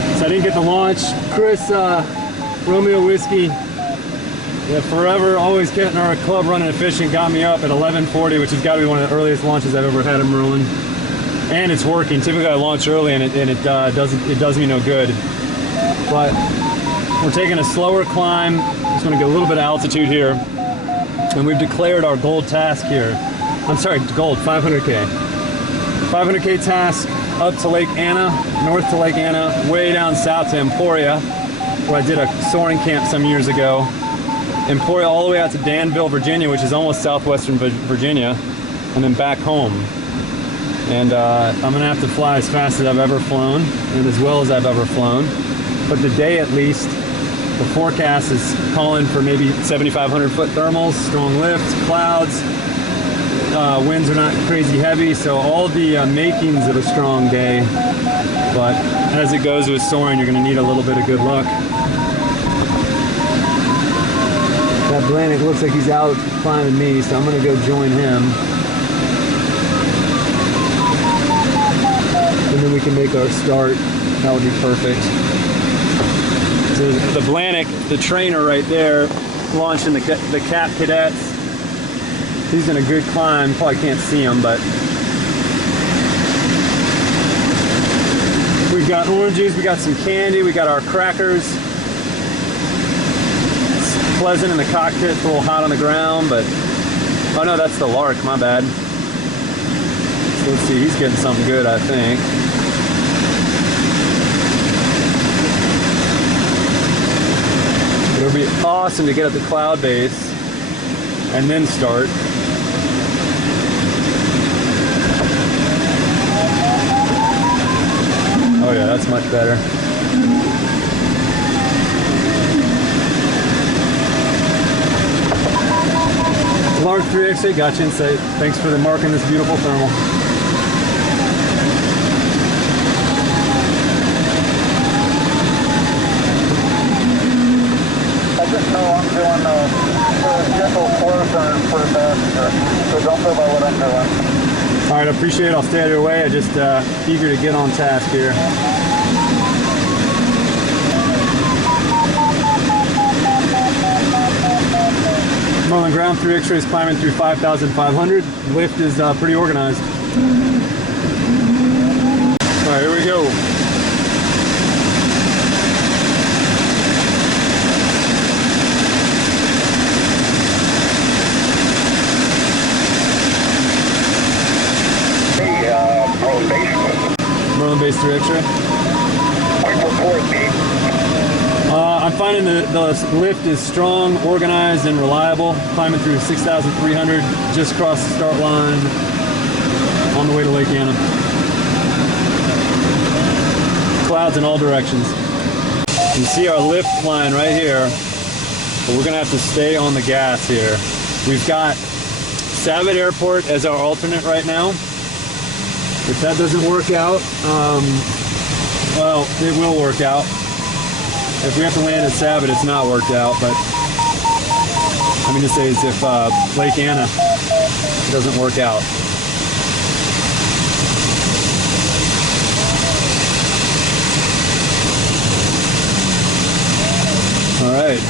So I didn't get to launch. Chris, Romeo Whiskey, yeah, forever, always getting our club running efficient, got me up at 11:40, which has got to be one of the earliest launches I've ever had in Merlin. And it's working. Typically I launch early and it does me no good. But we're taking a slower climb. Just want to get a little bit of altitude here. And we've declared our gold task here. I'm sorry, gold, 500K. 500K task up to Lake Anna, north to Lake Anna, way down south to Emporia, where I did a soaring camp some years ago. Emporia all the way out to Danville, Virginia, which is almost southwestern Virginia, and then back home. And I'm gonna have to fly as fast as I've ever flown, and as well as I've ever flown. But today at least, the forecast is calling for maybe 7,500 foot thermals, strong lifts, clouds. Winds are not crazy heavy, so all the makings of a strong day. But as it goes with soaring, you're gonna need a little bit of good luck. That Blanik looks like he's out climbing me, so I'm gonna go join him. And then we can make our start. That would be perfect. So the Blanik, the trainer right there, launching the Cap Cadets. He's in a good climb. Probably can't see him, but we've got oranges, we got some candy, we got our crackers. It's pleasant in the cockpit, it's a little hot on the ground, but oh no, that's the Lark, my bad. So let's see, he's getting something good, I think. It'll be awesome to get at the cloud base and then start. Oh yeah, that's much better. Lark 3XA, gotcha insight. Thanks for the marking this beautiful thermal. I just know I'm doing a gentle flow turn for the passenger, so don't go by what I'm doing. All right, I appreciate it. I'll stay out of your way. I'm just eager to get on task here. Merlin ground 3 X-rays climbing through 5,500. Lift is pretty organized. All right, here we go. Merlin base 3 X-ray. I'm finding the lift is strong, organized, and reliable. Climbing through 6,300, just across the start line, on the way to Lake Anna. Clouds in all directions. You can see our lift line right here, but we're gonna have to stay on the gas here. We've got Savitt Airport as our alternate right now. If that doesn't work out, well, it will work out. If we have to land at Savitt, it's not worked out, but I mean to say is if Lake Anna doesn't work out. All right.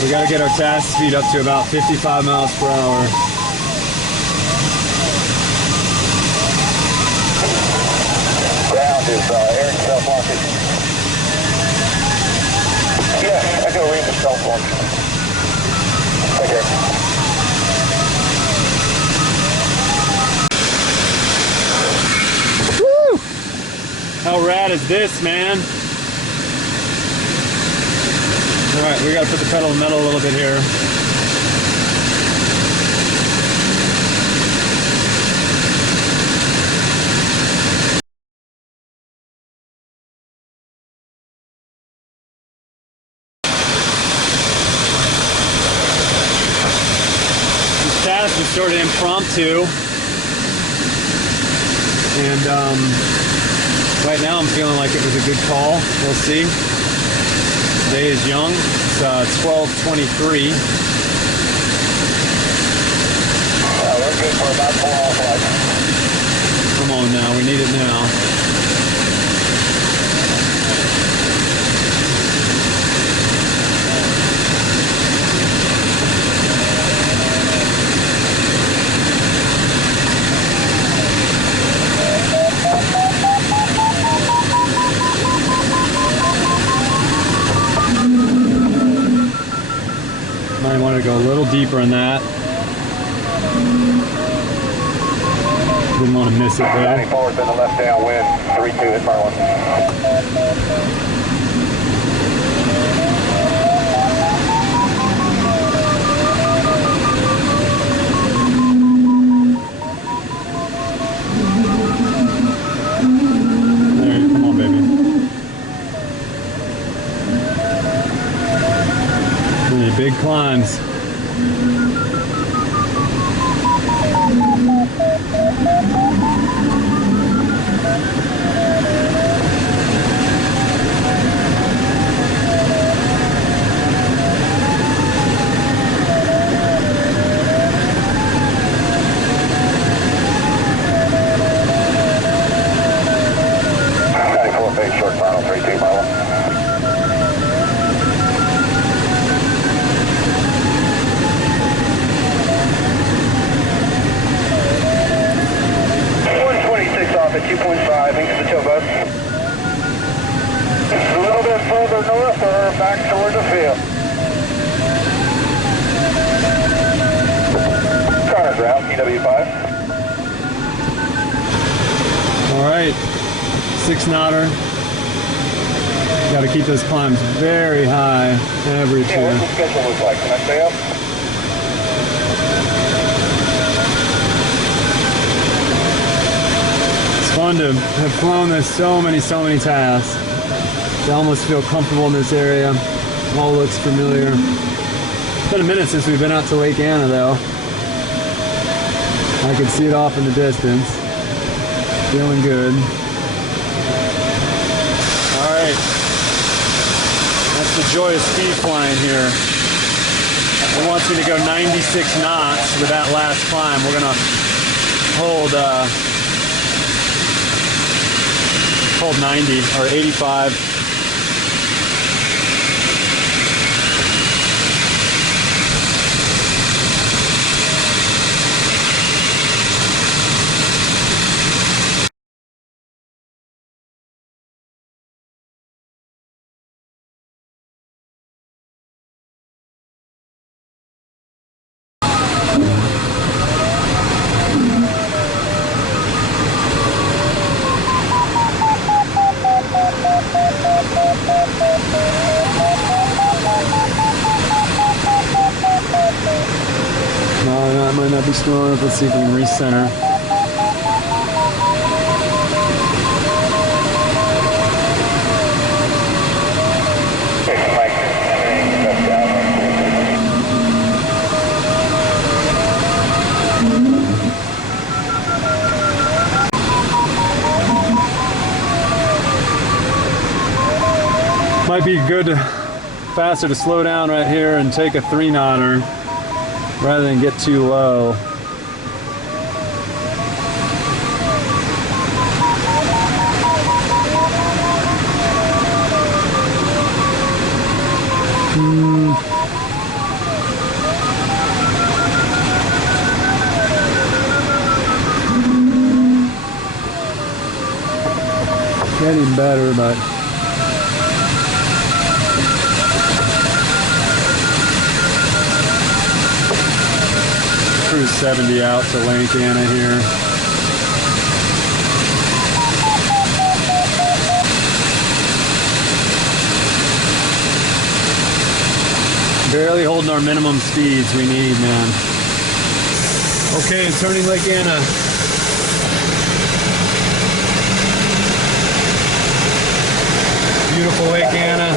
We got to get our task speed up to about 55 miles per hour. Ground is air and self-launching. Yeah, I go read the self-launch. Okay. Woo! How rad is this, man? All right, we got to put the pedal to the metal a little bit here. This task is sort of impromptu, and Right now I'm feeling like it was a good call. We'll see. Day is young. It's 12:23. We're good for about 4 hour flight. Come on now, we need it now. Might want to go a little deeper in that. Didn't want to miss it though. 94 is in the left downwind, 3-2 at Merlin. There, come on, baby. Any big climbs. Short final, 3-2 mile. Off at 2.5 into the tow bus. Just a little bit further north or back toward the field. Connor ground, PW5. All right, 6 knotter. Got to keep those climbs very high every Yeah, two. what's the schedule look like? Can I stay up? It's fun to have flown this so many times. I almost feel comfortable in this area. All looks familiar. It's been a minute since we've been out to Lake Anna though. I can see it off in the distance. Feeling good. All right. That's the joy of speed flying here. It wants me to go 96 knots with that last climb. We're gonna hold 90 or 85. No, that might not be strong enough. Let's see if we can recenter. Might be faster to slow down right here and take a 3-knotter rather than get too low. Getting better, but cruise 70 out to Lake Anna here. Barely holding our minimum speeds we need, man. Okay, turning Lake Anna. Beautiful Lake Anna.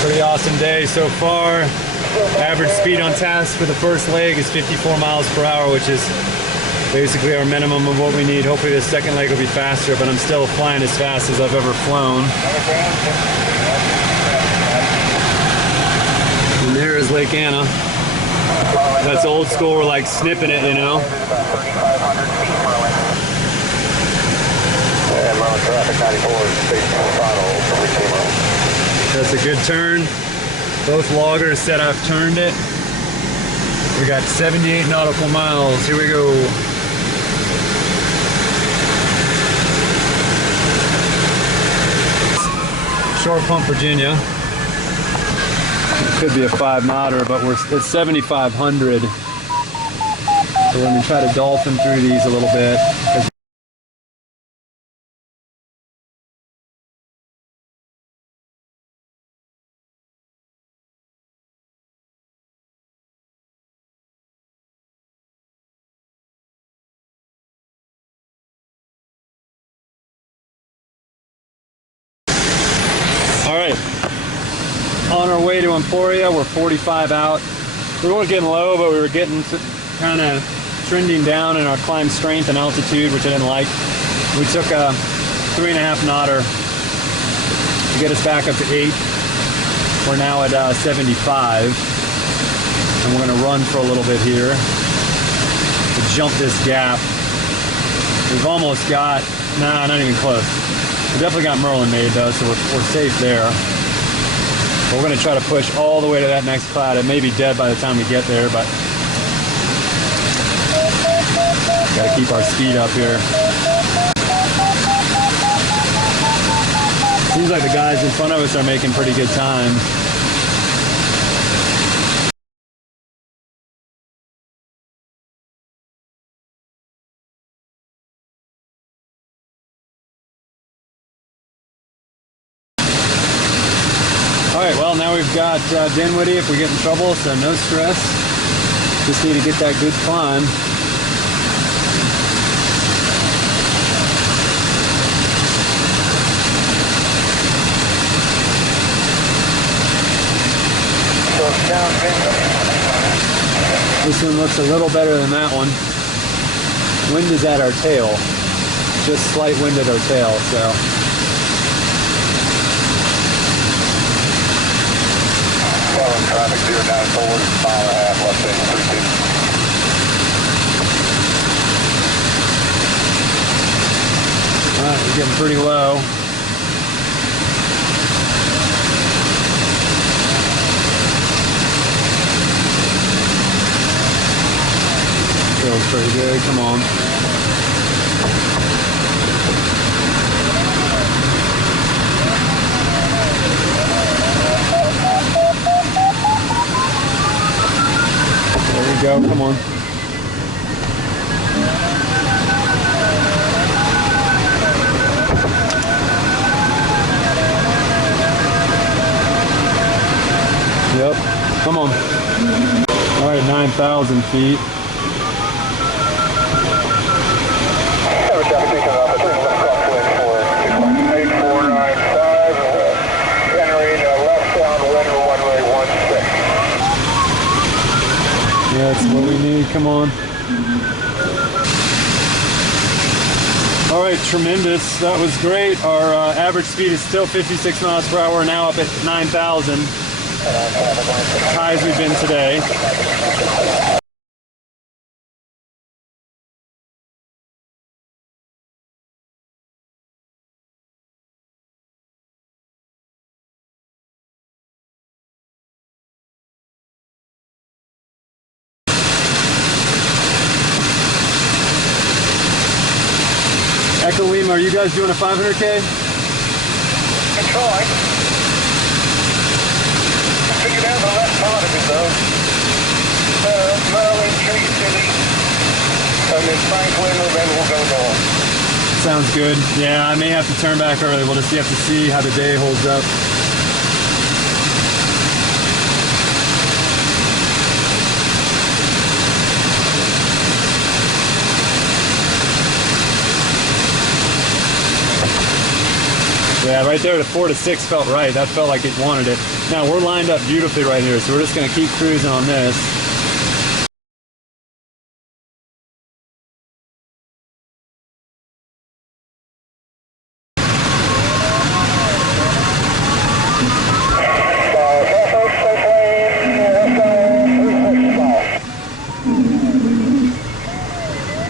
Pretty awesome. awesome day so far. Average speed on task for the first leg is 54 miles per hour, which is basically our minimum of what we need. Hopefully the second leg will be faster, but I'm still flying as fast as I've ever flown. And there is Lake Anna. That's old school, we're like snipping it, you know. That's a good turn. Both loggers said I've turned it. We got 78 nautical miles. Here we go. Short Pump, Virginia. It could be a 5-knotter, but it's 7,500. So we're going to try to dolphin through these a little bit. All right, on our way to Emporia, we're 45 out. We weren't getting low, but we were getting kind of trending down in our climb strength and altitude, which I didn't like. We took a 3.5 knotter to get us back up to 8. We're now at 75, and we're gonna run for a little bit here to jump this gap. We've almost got, nah, not even close. We definitely got Merlin made though, so we're safe there. But we're gonna try to push all the way to that next cloud. It may be dead by the time we get there, but gotta keep our speed up here. Seems like the guys in front of us are making pretty good time. All right, well, now we've got Dinwiddie if we get in trouble, so no stress. Just need to get that good climb. This one looks a little better than that one. Wind is at our tail. Just slight wind at our tail, so. Traffic 094, mile and a half, left station 32. Alright, we're getting pretty low. Feels pretty good, come on. There we go, come on. Yep, come on. All right, 9,000 feet. Yeah, that's what we need, come on. All right, tremendous, that was great. Our average speed is still 56 miles per hour, now up at 9,000. Highs we've been today. Echo Lima, are you guys doing a 500K? Good try. Figured out the left part of it though. Merlin, Tree City, and then Franklin, and then we'll go north. Sounds good. Yeah, I may have to turn back early. We'll just have to see how the day holds up. Yeah, right there, the 4 to 6 felt right. That felt like it wanted it. Now we're lined up beautifully right here, so we're just gonna keep cruising on this.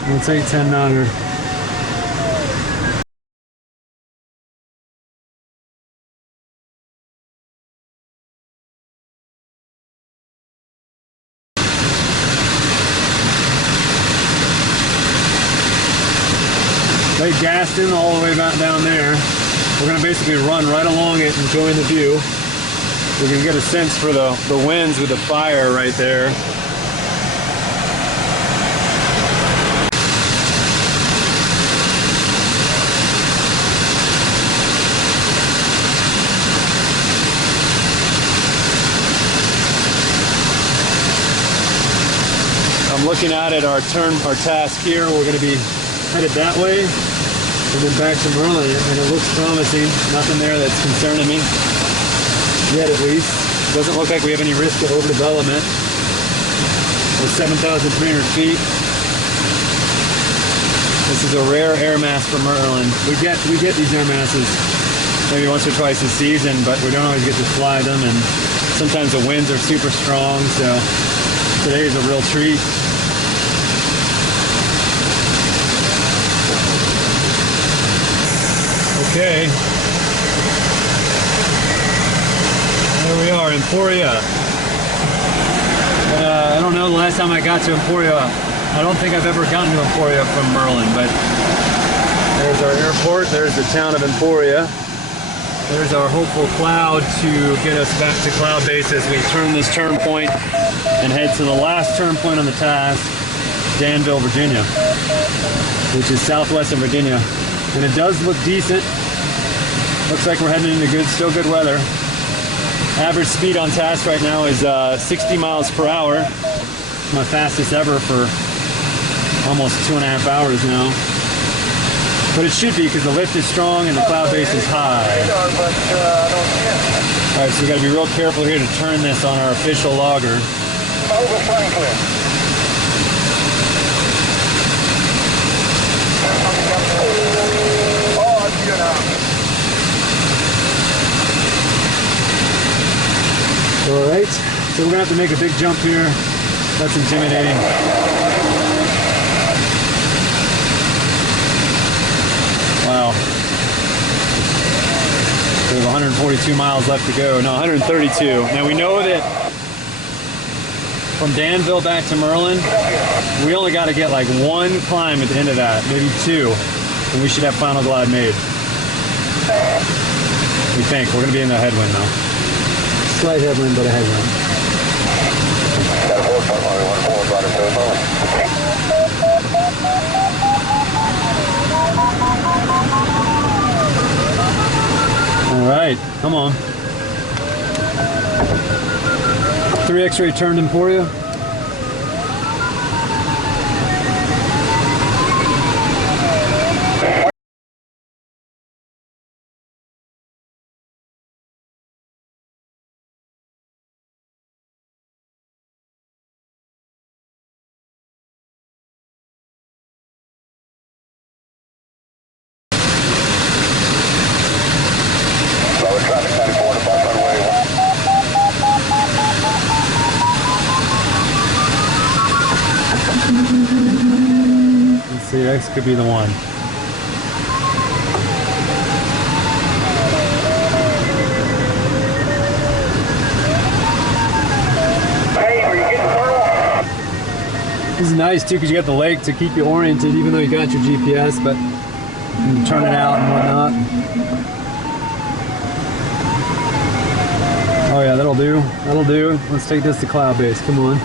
We'll take 10 knouter. They gassed in all the way back down there. We're gonna basically run right along it, enjoying the view. We can get a sense for the winds with the fire right there. I'm looking out at our task here. We're going to be headed that way and then back to Merlin, and it looks promising. Nothing there that's concerning me yet, at least. Doesn't look like we have any risk of overdevelopment. We're 7,300 feet. This is a rare air mass for Merlin. We get these air masses maybe once or twice a season, but we don't always get to fly them, and sometimes the winds are super strong, so today is a real treat. Okay. There we are, Emporia. I don't know the last time I got to Emporia. I don't think I've ever gotten to Emporia from Merlin, but there's our airport, there's the town of Emporia. There's our hopeful cloud to get us back to cloud base as we turn this turn point and head to the last turn point on the task, Danville, Virginia, which is southwestern Virginia. And it does look decent. Looks like we're heading into still good weather. Average speed on task right now is 60 miles per hour. My fastest ever for almost 2.5 hours now. But it should be because the lift is strong and the cloud base is high. Alright, so we got to be real careful here to turn this on our official logger. Over Franklin. Oh, it's good now. Alright, so we're going to have to make a big jump here. That's intimidating. Wow. We have 142 miles left to go. No, 132. Now we know that from Danville back to Merlin, we only got to get like one climb at the end of that, maybe two, and we should have final glide made. We think. We're going to be in the headwind now. Slight headwind, but a headwind. Got a 4.14 about All right, come on. 3 X-ray turned Emporia. Let's see, X could be the one. Hey, are you getting through? This is nice too because you got the lake to keep you oriented even though you got your GPS, but you can turn it out and whatnot. Oh yeah, that'll do. That'll do. Let's take this to cloud base. Come on.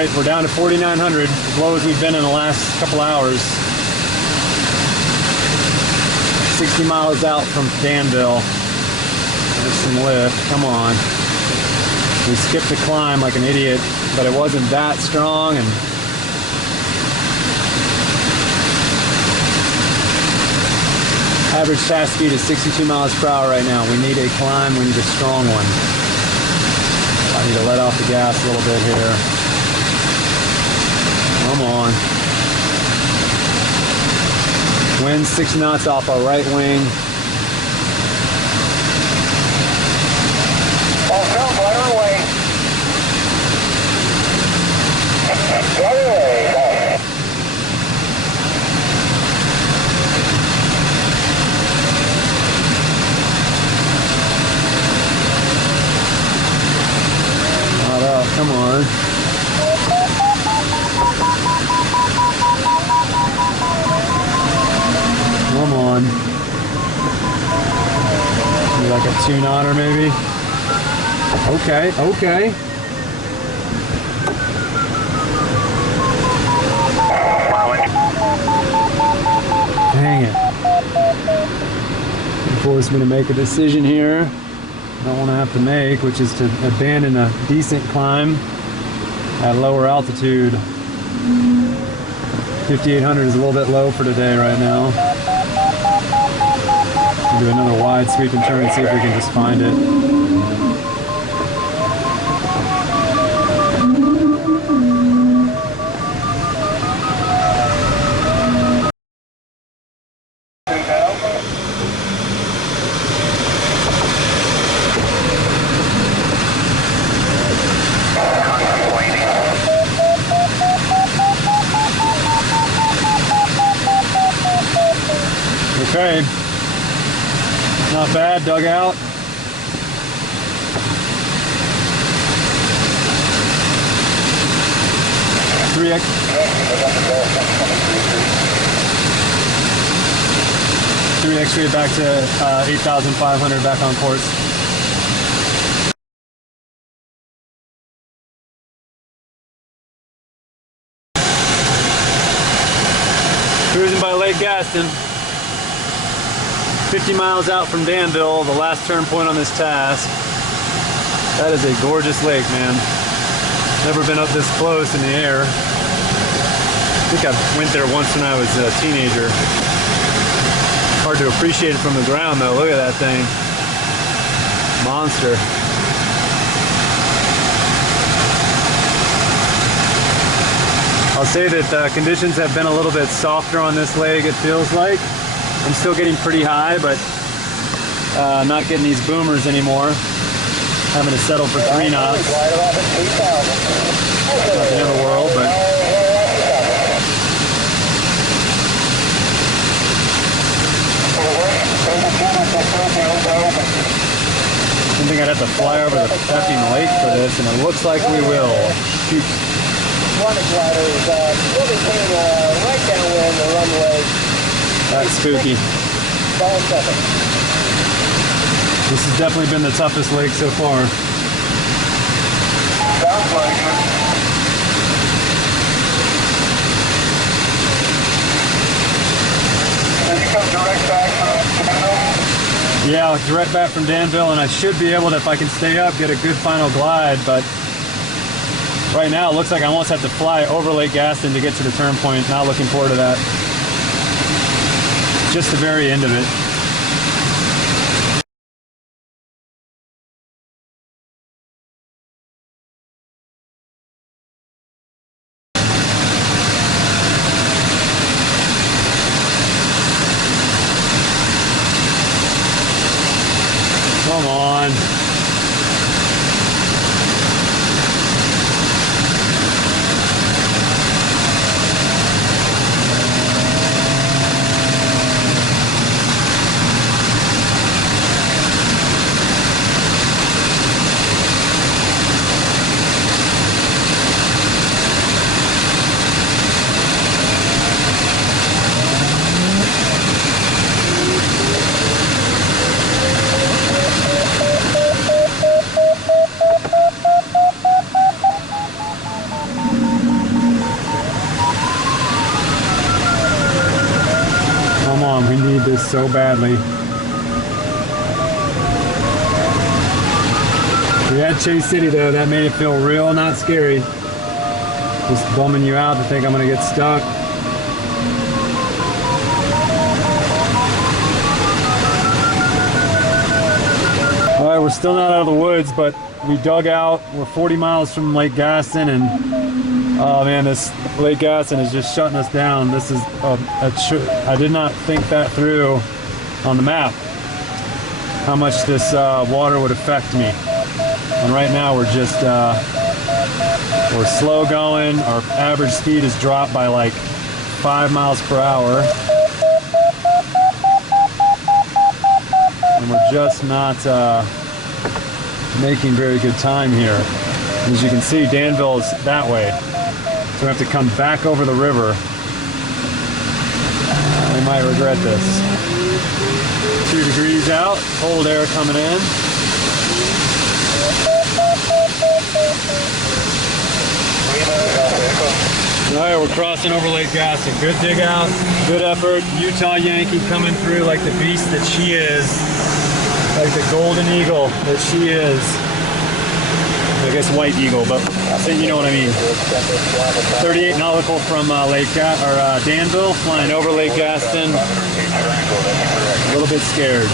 right, we're down to 4,900, as low as we've been in the last couple hours. 60 miles out from Danville. There's some lift, come on. We skipped the climb like an idiot, but it wasn't that strong, and average fast speed is 62 miles per hour right now. We need a climb, we need a strong one. I need to let off the gas a little bit here. Come on. Wind 6 knots off our right wing. Not up, come on. Come on. Maybe like a 2-knotter maybe. Okay, okay. Dang it. It forced me to make a decision here I don't want to have to make, which is to abandon a decent climb at lower altitude. 5,800 is a little bit low for today right now. We'll do another wide sweep and turn and see if we can just find it. Okay, not bad, dug out. Three X-ray back to 8,500 back on course. Cruising by Lake Gaston. 50 miles out from Danville, the last turn point on this task. That is a gorgeous lake, man. Never been up this close in the air. I think I went there once when I was a teenager. Hard to appreciate it from the ground though. Look at that thing. Monster. I'll say that conditions have been a little bit softer on this leg, it feels like. I'm still getting pretty high, but I'm not getting these boomers anymore. Having to settle for 3 knots. Not the end of the world, but I think I'd have to fly over the effing lake for this, and it looks like we will. Shoot. One glider is really coming right downwind the runway. That's spooky. This has definitely been the toughest lake so far. Sounds like it. Did you come direct back from Danville? Yeah, direct back from Danville, and I should be able to, if I can stay up, get a good final glide, but right now it looks like I almost have to fly over Lake Gaston to get to the turn point. Not looking forward to that. Just the very end of it. Come on. this so badly. We had Chase City though, that made it feel real not scary. Just bumming you out to think I'm gonna get stuck. All right, we're still not out of the woods, but we dug out. We're 40 miles from Lake Gaston, and oh man, this Lake Gaston is just shutting us down. This is I did not think that through on the map, how much this water would affect me. And right now we're just we're slow going. Our average speed has dropped by like 5 miles per hour, and we're just not making very good time here. As you can see, Danville is that way, so we have to come back over the river. We might regret this. 2 degrees out, cold air coming in. Alright, we're crossing over Lake Gaston. Good dig out, good effort. Utah Yankee coming through like the beast that she is. Like the golden eagle that she is. I guess white eagle, but you know what I mean. 38 nautical from Danville, flying over Lake Gaston. A little bit scared.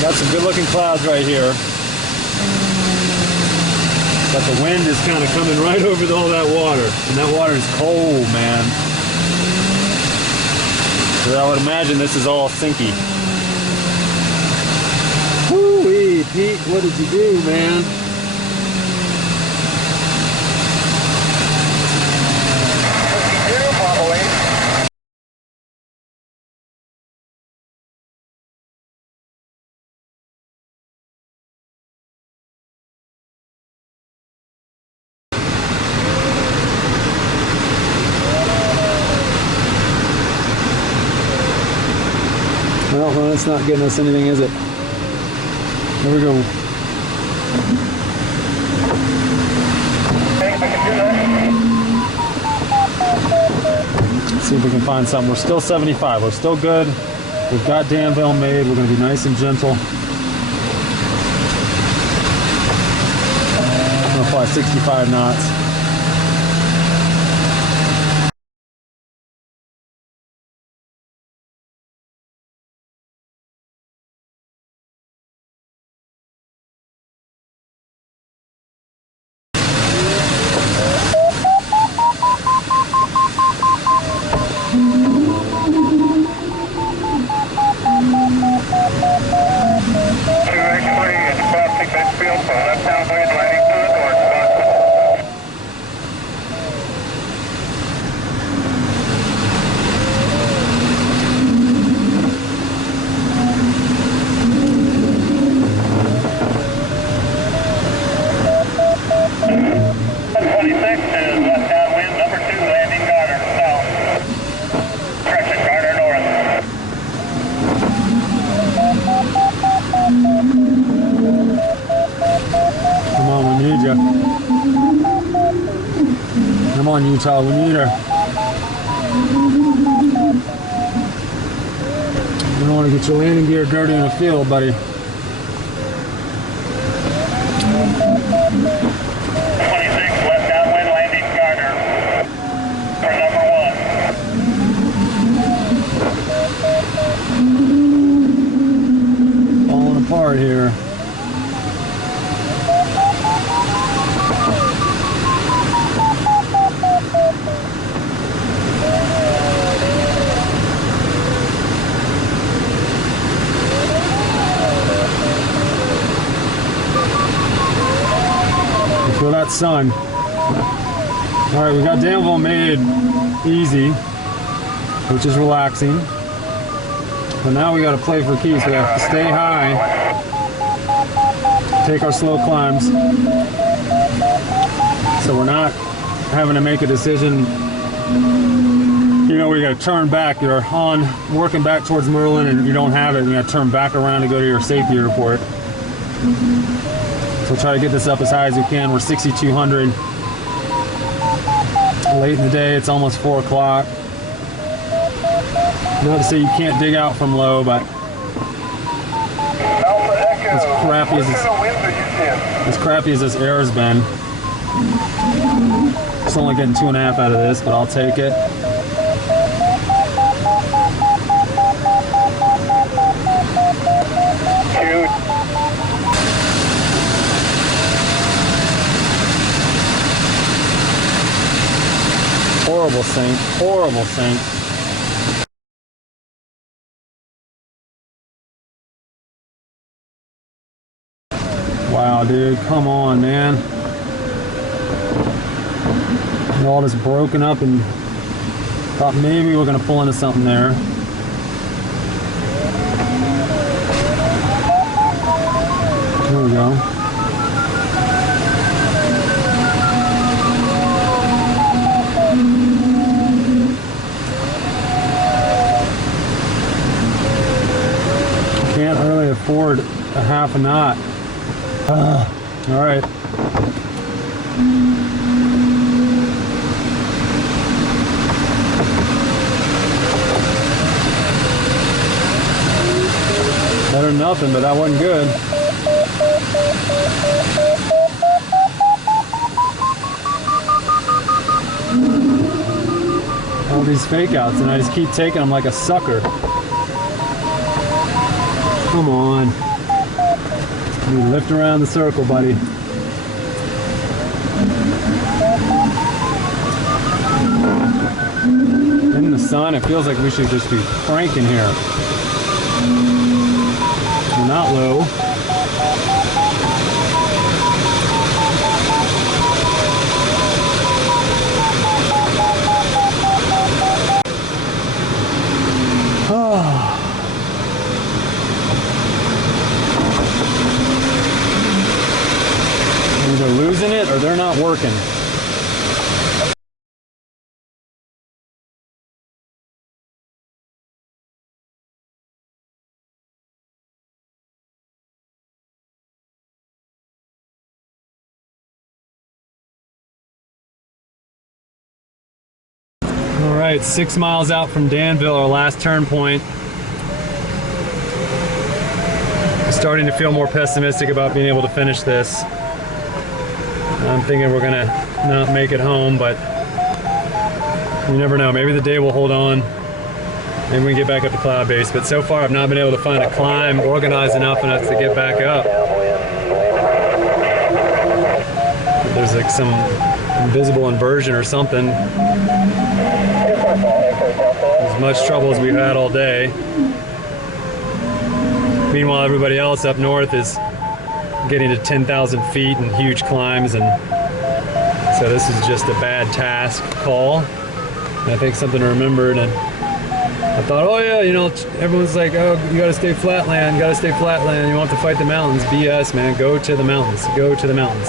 Got some good looking clouds right here. But the wind is kind of coming right over all that water. And that water is cold, man. So I would imagine this is all sinky. Woo-wee, Pete, what did you do, man? Well, it's not getting us anything, is it? There we go. Let's see if we can find something. We're still 75. We're still good. We've got Danville made. We're going to be nice and gentle. I'm going to fly 65 knots. Come on, Utah, we need her. You don't want to get your landing gear dirty in the field, buddy. 26 left downwind landing Garner for number 1. Falling apart here. Feel that sun. All right, we got Danville made easy, which is relaxing. But now we got to play for keeps. We have to stay high, take our slow climbs, so we're not having to make a decision. You know, we got to turn back. You're on working back towards Merlin, and you don't have it. You got to turn back around to go to your safety report. So we'll try to get this up as high as we can. We're 6,200. late in the day. It's almost 4 o'clock. Not to say you can't dig out from low, but as crappy as this air's been, just only getting 2.5 out of this, but I'll take it. Horrible sink, horrible sink. Wow, dude, come on, man. And all this broken up, and thought maybe we're gonna pull into something there. There we go. Can't really afford a half a knot. All right. Better than nothing, but that wasn't good. All these fake outs, and I just keep taking them like a sucker. Come on. You lift around the circle, buddy. In the sun, it feels like we should just be cranking here. We're not low. Either losing it or they're not working. All right, 6 miles out from Danville, our last turn point. I'm starting to feel more pessimistic about being able to finish this. I'm thinking we're gonna not make it home, but you never know. Maybe the day will hold on. Maybe we can get back up to cloud base. But so far, I've not been able to find a climb organized enough to get back up. There's like some invisible inversion or something. As much trouble as we've had all day. Meanwhile, everybody else up north is getting to 10,000 feet and huge climbs, and so this is just a bad task call. And I think something to remember, and I thought, oh yeah, you know, everyone's like, oh, you gotta stay flatland, you won't have to fight the mountains. BS, man, go to the mountains, go to the mountains.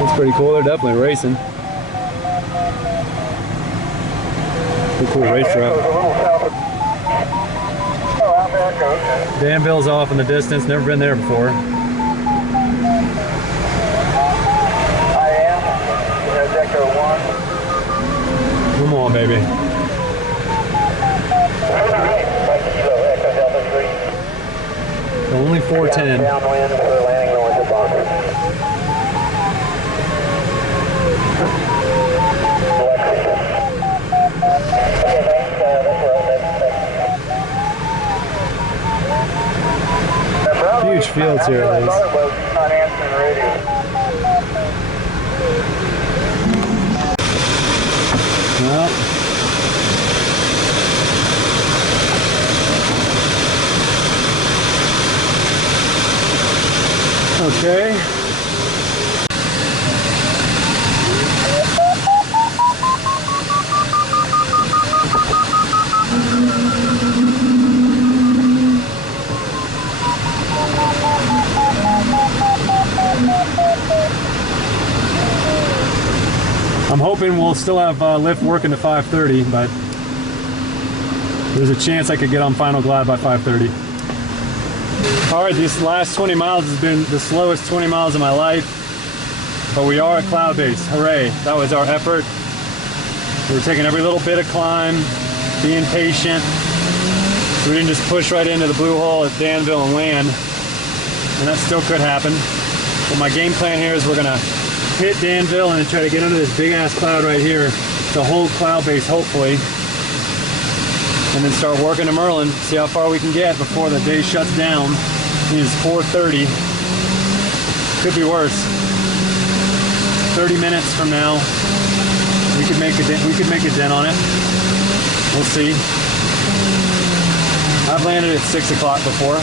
That's pretty cool, they're definitely racing. Pretty cool racetrack. Danville's off in the distance, never been there before. I am. There's Echo 1. Come on, baby. Only 410. Downwind for landing north of Bonner. Huge fields here, at least. Not answering radio. Well. Okay. I'm hoping we'll still have lift working to 5:30, but There's a chance I could get on final glide by 5:30. All right, these last 20 miles has been the slowest 20 miles of my life, but we are at cloud base. Hooray, that was our effort. We were taking every little bit of climb, being patient. We didn't just push right into the blue hole at Danville and land, and that still could happen. But my game plan here is we're gonna hit Danville and then try to get under this big ass cloud right here to hold cloud base, hopefully, and then start working to Merlin, see how far we can get before the day shuts down. It is 4:30. Could be worse. 30 minutes from now, we could make a dent on it. We'll see. I've landed at 6 o'clock before.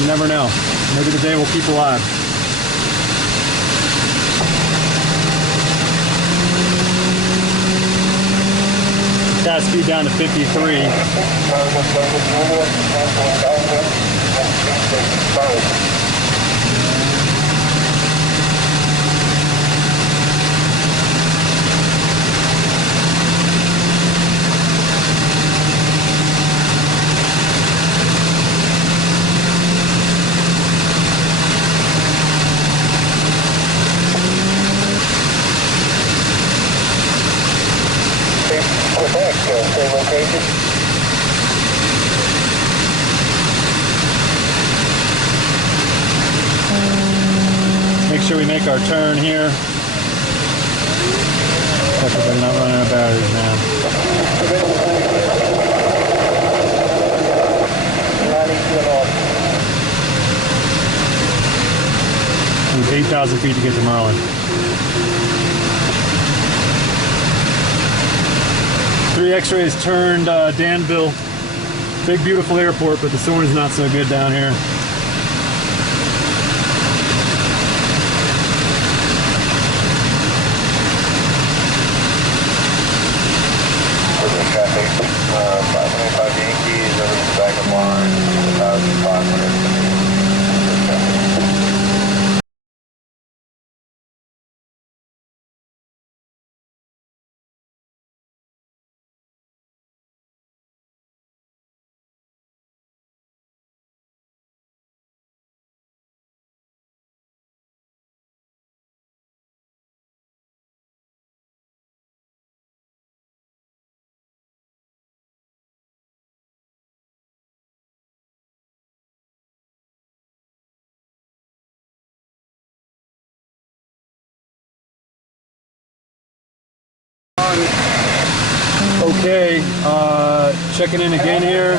You never know. Maybe the day will keep alive. Got speed down to 53. Make sure we make our turn here. Hopefully we're not running out of batteries now. It's 8,000 feet to get to Merlin. 3 X-rays turned Danville. Big, beautiful airport, but the soaring's not so good down here. Traffic, 525 Yankees over the back of line, 1,500. Okay, checking in again here.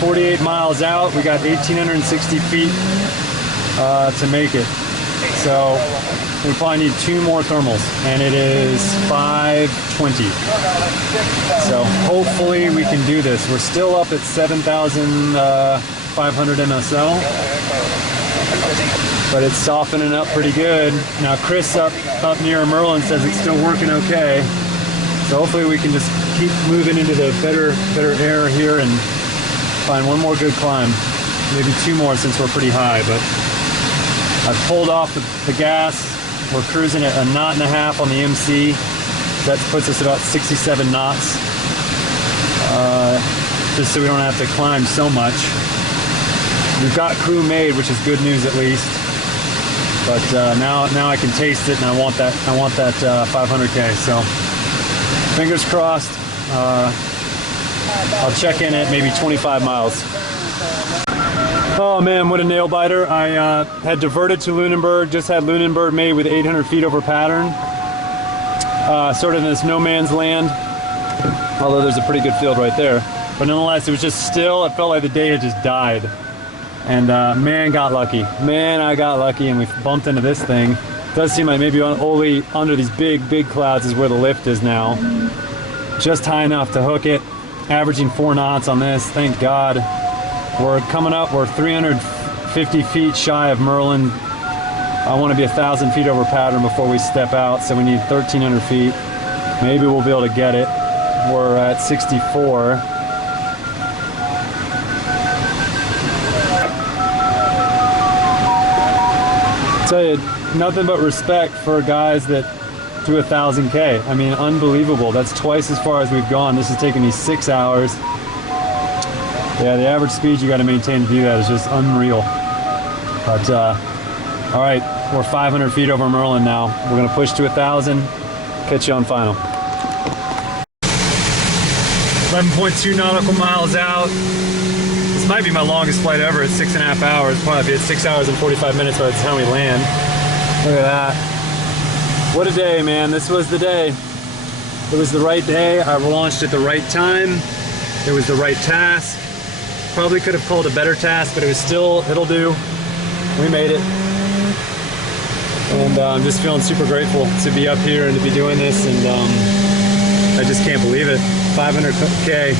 48 miles out. We got 1,860 feet to make it. So we probably need 2 more thermals, and it is 5:20. So hopefully we can do this. We're still up at 7,500 MSL, but it's softening up pretty good. Now Chris up near Merlin says it's still working okay. So hopefully we can just keep moving into the better air here and find one more good climb. Maybe 2 more since we're pretty high, but I've pulled off the gas. We're cruising at 1.5 knots on the MC. That puts us about 67 knots. Just so we don't have to climb so much. We've got crew made, which is good news at least. But now I can taste it, and I want that 500K. So fingers crossed. I'll check in at maybe 25 miles. Oh man, what a nail biter. I had diverted to Lunenburg, just had Lunenburg made with 800 feet over pattern. Sort of in this no man's land, although there's a pretty good field right there. But nonetheless, it was just still, it felt like the day had just died. And man, got lucky. Man, I got lucky, and we bumped into this thing. It does seem like maybe only under these big clouds is where the lift is now. Just high enough to hook it, averaging 4 knots on this, thank God. We're coming up, we're 350 feet shy of Merlin. I want to be 1,000 feet over pattern before we step out, so we need 1,300 feet. Maybe we'll be able to get it. We're at 64. Tell you, nothing but respect for guys that to 1,000K. I mean, unbelievable. That's twice as far as we've gone. This has taken me 6 hours. Yeah, the average speed you got to maintain to do that is just unreal. But all right, we're 500 feet over Merlin now. We're gonna push to 1,000. Catch you on final. 11.2 nautical miles out. This might be my longest flight ever. It's 6.5 hours. Probably be at 6 hours and 45 minutes by the time we land. Look at that. What a day, man. This was the day. It was the right day. I launched at the right time. It was the right task. Probably could have called a better task, but it was still, it'll do. We made it. And I'm just feeling super grateful to be up here and to be doing this. And I just can't believe it. 500K.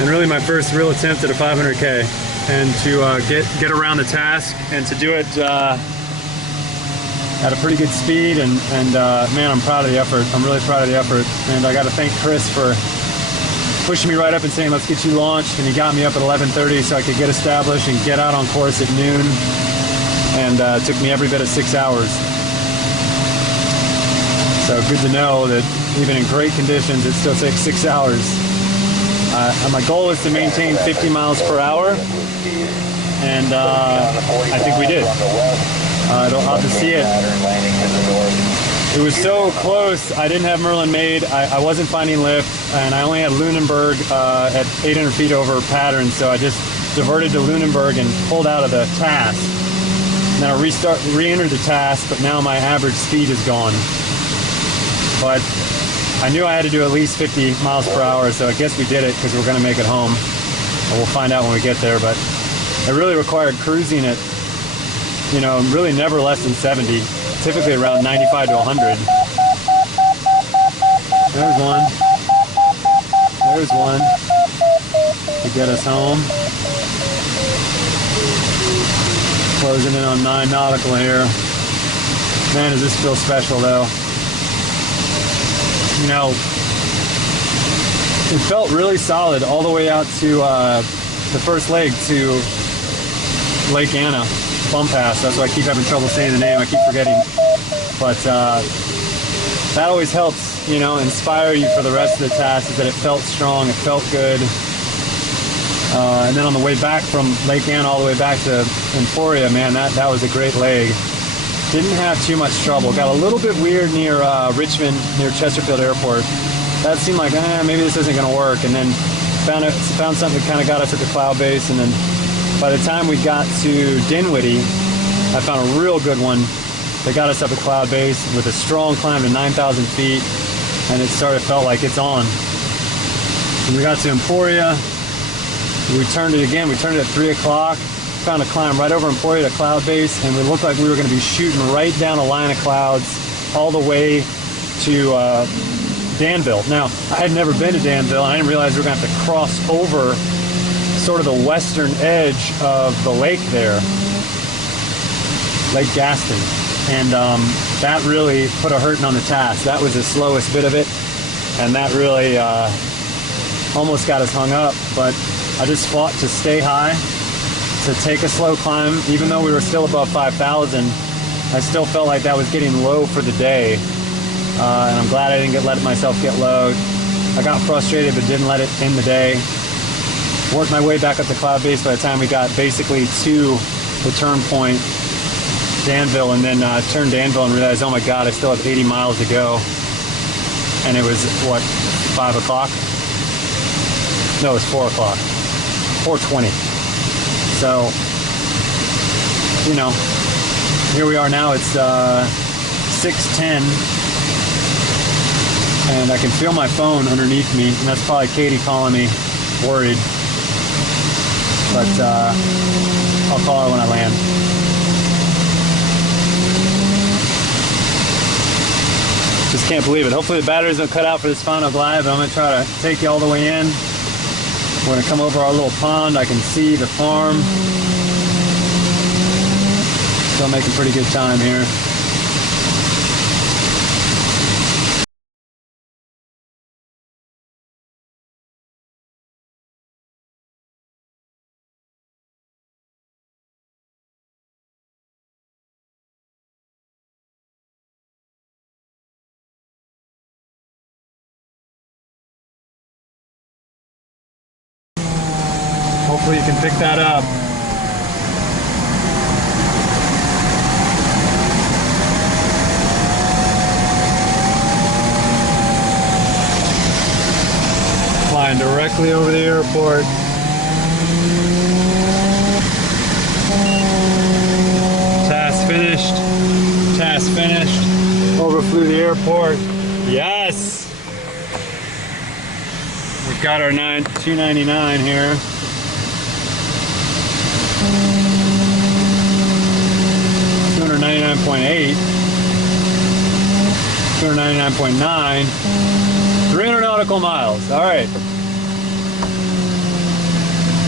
And really my first real attempt at a 500K. And to get around the task and to do it at a pretty good speed. And man, I'm proud of the effort. I'm really proud of the effort. And I got to thank Chris for pushing me right up and saying, let's get you launched. And he got me up at 11:30 so I could get established and get out on course at noon. And it took me every bit of 6 hours. So good to know that even in great conditions, it still takes 6 hours. My goal is to maintain 50 miles per hour. And I think we did. I'll have to see it. It was so close. I didn't have Merlin made. I wasn't finding lift, and I only had Lunenburg at 800 feet over pattern, so I just diverted to Lunenburg and pulled out of the task. And then I re-entered the task, but now my average speed is gone. But I knew I had to do at least 50 miles per hour, so I guess we did it because we're going to make it home. And we'll find out when we get there, but it really required cruising at, you know, really never less than 70. Typically around 95 to 100. There's one. There's one to get us home. Closing in on 9 nautical here. Man, does this feel special though. You know, it felt really solid all the way out to the first leg to Lake Anna. Bump pass. That's why I keep having trouble saying the name. I keep forgetting. But that always helps, you know, inspire you for the rest of the task, is that it felt strong, it felt good. And then on the way back from Lake Anna all the way back to Emporia, man, that was a great leg. Didn't have too much trouble. Got a little bit weird near Richmond, near Chesterfield Airport. That seemed like, maybe this isn't going to work. And then found something that kind of got us at the cloud base. And then by the time we got to Dinwiddie, I found a real good one that got us up at cloud base with a strong climb to 9,000 feet, and it felt like it's on. When we got to Emporia, we turned it again. We turned it at 3 o'clock, found a climb right over Emporia to cloud base, and we looked like we were going to be shooting right down a line of clouds all the way to Danville. Now, I had never been to Danville, and I didn't realize we were going to have to cross over sort of the western edge of the lake there, Lake Gaston. And that really put a hurting on the task. That was the slowest bit of it, and that really almost got us hung up. But I just fought to stay high, to take a slow climb. Even though we were still above 5,000, I still felt like that was getting low for the day. And I'm glad I didn't let myself get low. I got frustrated, but didn't let it end the day. Worked my way back up to cloud base by the time we got basically to the turn point, Danville, and then turned Danville and realized, oh my God, I still have 80 miles to go. And it was, what, 5 o'clock? No, it was 4 o'clock. 4:20. So, you know, here we are now. It's 6:10. And I can feel my phone underneath me, and that's probably Katie calling me, worried. But I'll call her when I land. Just can't believe it. Hopefully the batteries don't cut out for this final glide, but I'm going to try to take you all the way in. We're going to come over our little pond. I can see the farm. Still making pretty good time here. hopefully you can pick that up. Flying directly over the airport. Task finished. Task finished. Overflew the airport. Yes! We've got our 299 here. 299.8. 299.9. 300 nautical miles. All right.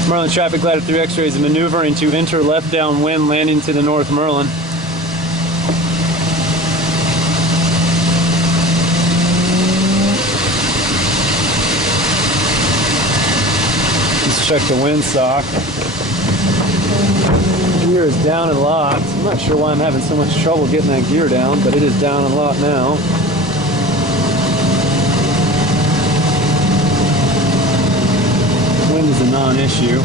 Merlin Traffic Glider 3 X-ray is maneuvering to enter left downwind, landing to the north, Merlin. Let's check the windsock. Gear is down and locked. I'm not sure why I'm having so much trouble getting that gear down, but it is down and locked now. Wind is a non-issue.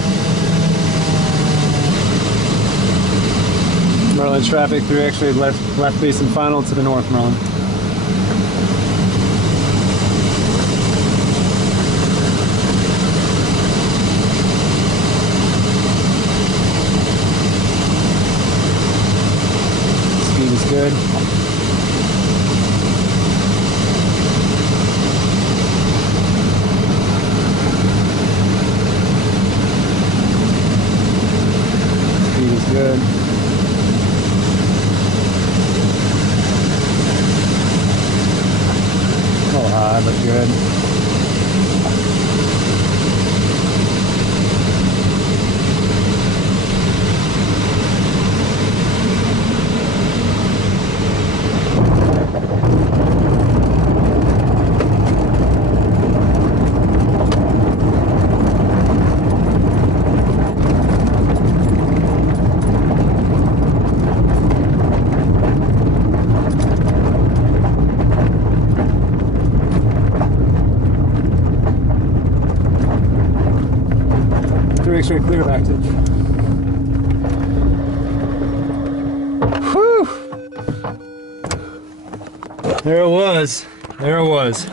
Merlin Traffic 3 X-ray left base and final to the north, Merlin. Speed is good. Good. A little high, but good. X-ray clear back to. Whew! There it was. There it was.